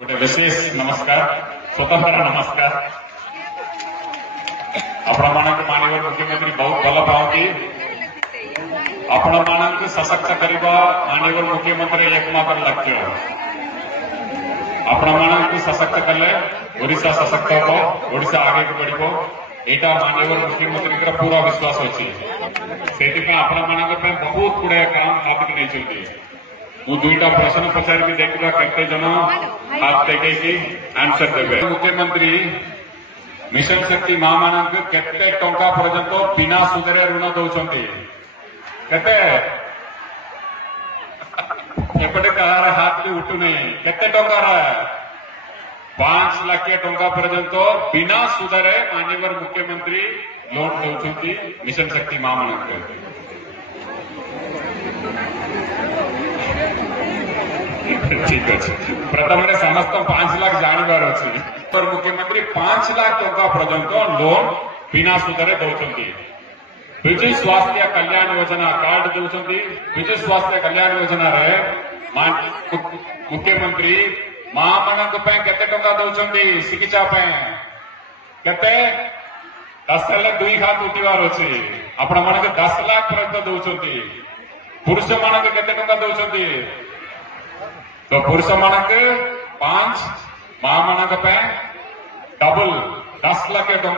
गोटे विशेष नमस्कार स्वतंत्र नमस्कार आपण मानक माननीय मुख्यमंत्री बहुत भल पाती आपण मानक सशक्त करने माननीय मुख्यमंत्री एकमात्र लक्ष्य आपण मानक सशक्त कले ओडिशा सशक्त हो ओडिशा आगे बढ़ो एटा माननीय मुख्यमंत्री पूरा विश्वास अच्छी से आपण मानक बहुत गुड़े काम हाथ नहीं मु दुईटा प्रश्न पचारि देखा केते जन हाथ टेक आंसर देवे मुख्यमंत्री मिशन शक्ति मां मानक केते टंका पर्यंत बिना सुधरे ऋण दौरान केते एपटे कहार हाथ भी उठू नहीं केते टंकार 5 लाख टंका पर्यंत बिना सुधरे माननीय मुख्यमंत्री लोन दौरान मिशन शक्ति मां मानक ठीक अच्छे प्रथम समस्त 5 लाख जानवर अच्छी पर मुख्यमंत्री 5 लाख टंका पर्यंत लोन बिना सुधरे दौरान विजु स्वास्थ्य कल्याण योजना कार्ड दौरान विजु स्वास्थ्य कल्याण योजना रे मुख्यमंत्री मां मानक केते टंका दौरान चिकित्सा केते 10 लाख 2 हाथ उठिबार अच्छे आपण मानक 10 लाख पर्यंत दौरान पुरुष मानक केते टंका दौरान तो पुरुष मानक 5 मां मानक डबल 10 लाख टंका